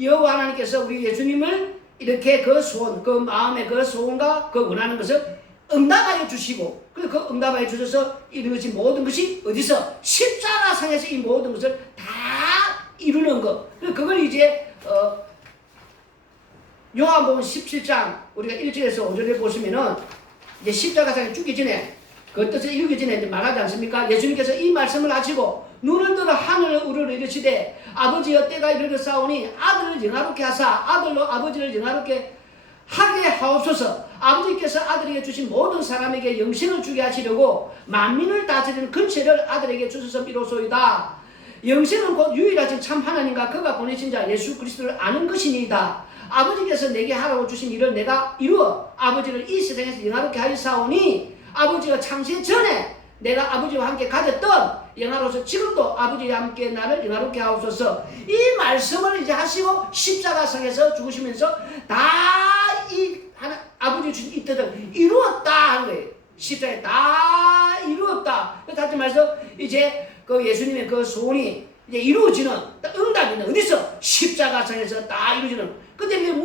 여호와 하나님께서 우리 예수님을 이렇게 그 소원, 그 마음의 그 소원과 그 원하는 것을 응답하여 주시고, 그리고 그 응답하여 주셔서 이루어진 모든 것이 어디서? 십자가상에서 이 모든 것을 다 이루는 것. 그걸 이제 요한복음 17장 우리가 1절에서 5절에 보시면은 이제 십자가상에 죽기 전에 그 뜻을 이루기 전에 이제 말하지 않습니까? 예수님께서 이 말씀을 하시고 눈을 들어 하늘을 우러러 이르시되 아버지여 때가 이르렀사오니 아들을 영화롭게 하사 아들로 아버지를 영화롭게 하게 하옵소서. 아버지께서 아들에게 주신 모든 사람에게 영생을 주게 하시려고 만민을 다스리는 근세를 아들에게 주셨음이로소이다. 영생은 곧 유일하신 참 하나님과 그가 보내신 자 예수 그리스도를 아는 것이니이다. 아버지께서 내게 하라고 주신 일을 내가 이루어 아버지를 이 세상에서 영화롭게 하였사오니 아버지가 창세 전에 내가 아버지와 함께 가졌던 영화로서 지금도 아버지와 함께 나를 영화롭게 하옵소서. 이 말씀을 이제 하시고 십자가상에서 죽으시면서 다 이 아버지 주신 이 뜻을 이루었다 하는 거예요. 십자가에 다 이루었다. 다시 말해서 이제 그 예수님의 그 소원이 이제 이루어지는 응답이 있는 어디서? 십자가상에서 다 이루어지는. 근데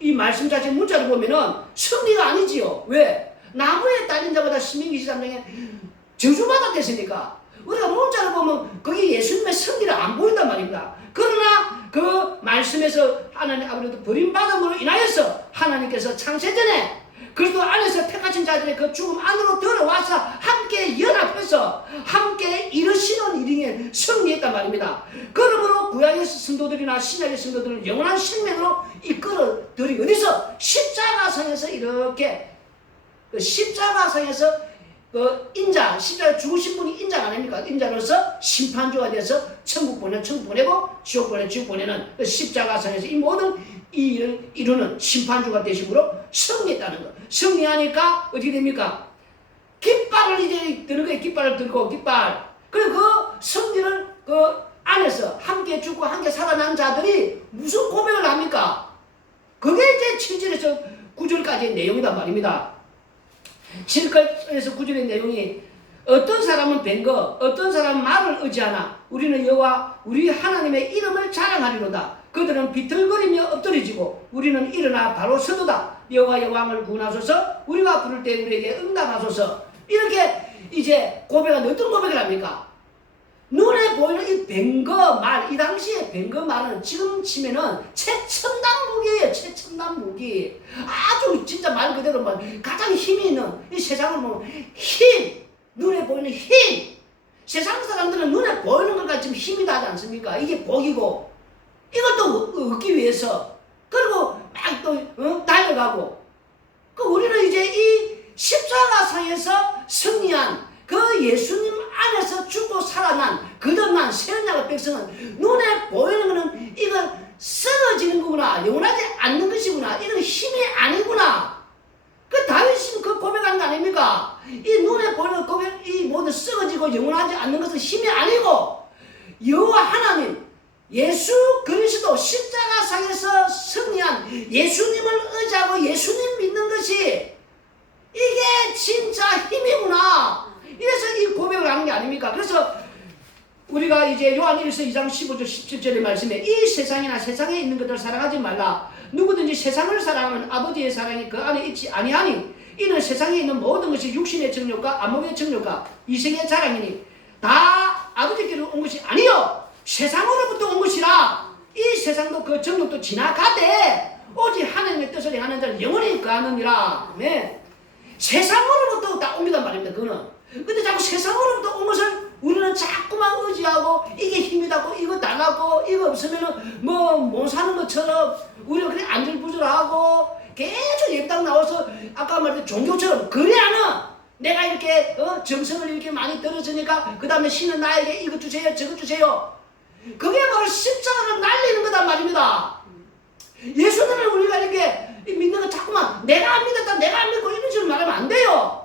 이 말씀 자체 문자를 보면은 승리가 아니지요. 왜? 나무에 딸린 자보다 신명기 23장에 저주받았댔으니까. 우리가 문자를 보면 거기 예수님의 승리를 안 보인단 말입니다. 그러나 그 말씀에서 하나님 아버지도 버림받음으로 인하여서 하나님께서 창세전에 그리스도 안에서 택하신 자들의 그 죽음 안으로 들어와서 함께 연합해서 함께 이루시는 일에 승리했단 말입니다. 그러므로 구약의 성도들이나 신약의 성도들을 영원한 생명으로 이끌어들이 어디서? 십자가상에서 이렇게 그 십자가상에서 그 인자, 십자가에 죽으신 분이 인자가 아닙니까? 인자로서 심판주가 돼서 천국 보내고 지옥 보내는 그 십자가상에서 이 모든 이 일을 이루는 심판주가 되심으로 승리했다는 것. 승리하니까 어떻게 됩니까? 깃발을 이제 드는 거예요. 깃발을 들고 깃발. 그리고 그 승리를 그 안에서 함께 죽고 함께 살아난 자들이 무슨 고백을 합니까? 그게 이제 7절에서 9절까지의 내용이란 말입니다. 7절에서 9절의 내용이 어떤 사람은 뵌거 어떤 사람은 말을 의지하나 우리는 여호와 우리 하나님의 이름을 자랑하리로다. 그들은 비틀거리며 엎드려지고 우리는 일어나 바로 서도다. 여호와의 왕을 구원하소서. 우리가 부를 때 우리에게 응답하소서. 이렇게 이제 고백은 어떤 고백을 합니까? 눈에 보이는 이 뵌거 말, 이 당시에 뵌거 말은 지금 치면은 최첨단 무기예요. 최첨단 무기. 아주 진짜 말 그대로 가장 힘이 있는 이 세상을 보면 힘, 눈에 보이는 힘. 세상 사람들은 눈에 보이는 것 같지만 힘이 나지 않습니까? 이게 복이고 이것도 얻기 위해서 그리고 막 또 달려가고 우리는 이제 이 십자가상에서 승리한 그 예수님 안에서 죽고 살아난 그들만 세언약의 백성은 눈에 보이는 것은 이건 쓰러지는 거구나. 영원하지 않는 것이구나. 이건 힘이 아니구나. 그 다윗이 그 고백한 거 아닙니까? 이 눈에 보이는 고백, 이 모두 쓰러지고 영원하지 않는 것은 힘이 아니고 여호와 하나님 예수 그리스도 십자가상에서 승리한 예수님을 의지하고 예수님 믿는 것이 이게 진짜 힘이구나. 이래서 이 고백을 하는 게 아닙니까? 그래서 우리가 이제 요한 1서 2장 15절 17절의 말씀에 이 세상이나 세상에 있는 것들 사랑하지 말라. 누구든지 세상을 사랑하면 아버지의 사랑이 그 안에 있지 아니하니 이는 세상에 있는 모든 것이 육신의 정욕과 안목의 정욕과 이생의 자랑이니 다 아버지께로 온 것이 아니요 세상으로부터 온 것이라. 이 세상도 그 정욕도 지나가되 오직 하나님의 뜻을 행하는 자는 영원히 거하느니라. 네. 세상으로부터 다 옵니다 말입니다. 그거는. 근데 자꾸 세상으로부터 온 것을 우리는 자꾸만 의지하고 이게 힘이다고 이거 달라고 이거 없으면은 뭐 못 사는 것처럼 우리가 그래 안절부절하고 계속 예당 나와서 아까 말했던 종교처럼 그래야는 내가 이렇게 정성을 이렇게 많이 들어주니까 그 다음에 신은 나에게 이것 주세요 저것 주세요. 그게 바로 십자가를 날리는 거단 말입니다. 예수님을 우리가 이렇게 믿는 거 자꾸만 내가 안 믿었다 내가 안 믿고 이런 식으로 말하면 안 돼요.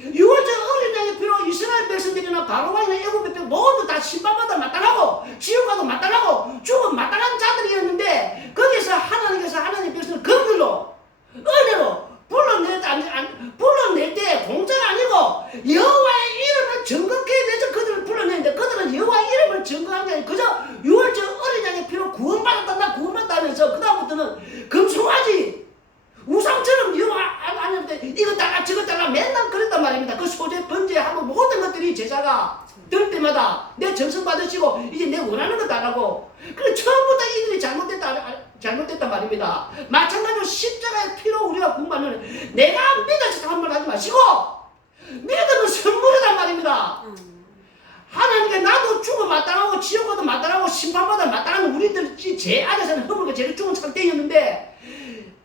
6월절 어린 양의 피로 이스라엘 백성들이나 바로왕이나 애굽 백성 모두 다 심판받아 마땅하고 지옥가도 마땅하고 죽음 마땅한 자들이었는데 거기서 하나님께서 하나님 백성을 긍휼로 은혜로 불러낼 때 공짜가 아니고 여호와의 이름을 증거하기 위해서 그들을 불러내는데 그들은 여호와의 이름을 증거한 게 아니고 그저 6월절 어린 양의 피로 구원받았다 나 구원받았다 하면서 그 다음부터는 금송아지 우상처럼 여호와 안 할 때 이거 달라 저거 달라 맨날 그랬단 말입니다. 그 소재 번제하고 모든 것들이 제사가 들 때마다 내 정성 받으시고 이제 내 원하는 거 달라고. 그래 처음부터 이들이 잘못됐단 말입니다. 마찬가지로 십자가의 피로 우리가 구원받는 내가 안 믿어서 한 말 하지 마시고 믿음은 선물이란 말입니다. 하나님께 나도 죽어 마땅하고 지옥가도 마땅하고 심판받아 마땅한 우리들 제 안에서는 허물과 죄를 죽은 상태였는데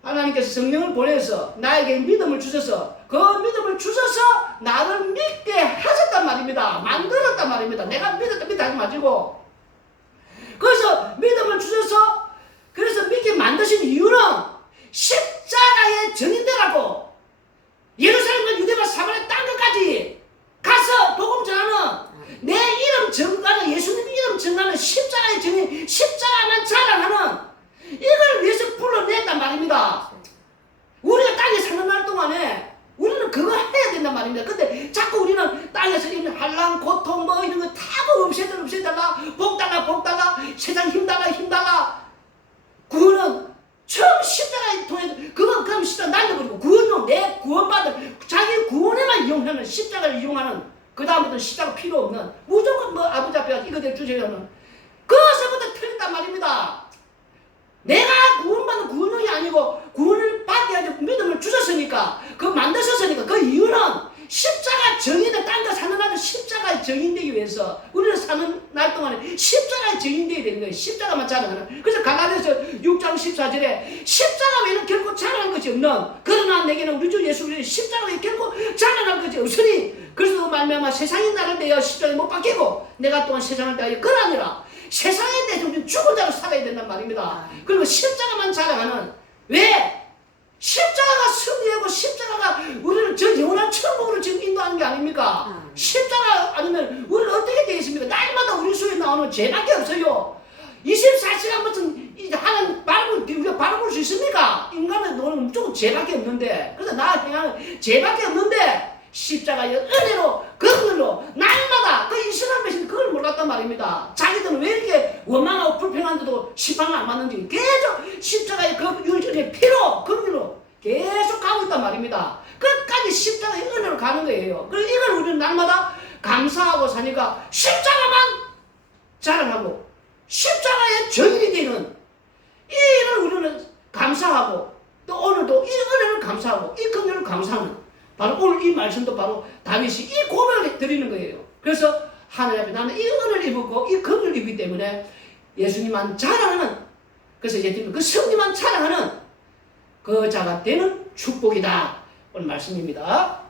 하나님께서 성령을 보내서 나에게 믿음을 주셔서 그 믿음을 주셔서 나를 믿게 하셨단 말입니다. 만들었단 말입니다. 내가 믿었다 하지 마시고 그래서 믿음을 주셔서 그래서 믿게 만드신 이유는 십자가의 전인되라고 예루살렘과 유대와 사마리아 땅 끝까지 가서 복음 전하는 내 이름 증가는 예수님 이름 증가는 십자가의 전인 십자가만 자랑하는 이걸 위해서 불러냈단 말입니다. 우리가 땅에 사는 날 동안에 우리는 그거 해야 된단 말입니다. 근데 자꾸 우리는 땅에서 있는 한란 고통 뭐 이런 거 다 없애달라 복 달라 세상 힘달라 그거는 처음 십자가에 통해서 그건 그럼 십자가 날려버리고 구원용 내 구원받은 자기 구원에만 이용하는 십자가를 이용하는 그 다음부터는 십자가 필요 없는 무조건 뭐 아버지 앞에 가서 이거 주세요는 그것부터 틀렸단 말입니다. 내가 구원받은 구원이 아니고 구원을 받게 하지 믿음을 주셨으니까 그 만드셨으니까 그 이유는 십자가 정인의 땅과 사는 날은 십자가의 정인되기 위해서 우리는 사는 날 동안에 십자가의 정인되게 되는 거예요. 십자가만 자랑하는. 그래서 갈라디아서 6장 14절에 십자가 외에는 결코 자랑할 것이 없는 그러나 내게는 우리 주 예수 그리스도의 십자가 외에 결코 자랑할 것이 없으니 그래서 말미암아 세상이 나를 대하여 십자가에 못 박히고 내가 또한 세상을 대하여 그러하니라. 세상에 대해서 우리는 죽은 자로 살아야 된단 말입니다. 그리고 십자가만 자랑하는 왜? 십자가가 승리하고 십자가가 우리를 저 영원한 천국으로 지금 인도하는 게 아닙니까? 십자가 아니면 우리는 어떻게 되겠습니까? 날마다 우리 속에 나오는 죄밖에 없어요. 24시간 무슨 하는 우리가 바라볼 수 있습니까? 인간은 너는 무조건 죄밖에 없는데 그래서 나 그냥 죄밖에 없는데 십자가의 은혜로 그걸로 날마다 그 이스라엘 백성이 그걸 몰랐단 말입니다. 자기들은 왜 이렇게 원망하고 불평한데도 심판을 안 받는지 계속 십자가의 그 유전의 피로 그걸로 계속 가고 있단 말입니다. 끝까지 십자가의 은혜로 가는 거예요. 그래서 이걸 우리는 날마다 감사하고 사니까 십자가만 자랑하고 십자가의 정인이 되는 이를 우리는 감사하고 또 오늘도 이 은혜를 감사하고 이 긍휼을 감사하는 바로 오늘 이 말씀도 바로 다윗이 이 고백을 드리는 거예요. 그래서 하나님 앞에 나는 이 은혜를 입었고 이 긍휼을 입기 때문에 예수님만 자랑하는 그래서 예수님 그 성리만 자랑하는 그 자가 되는 축복이다. 오늘 말씀입니다.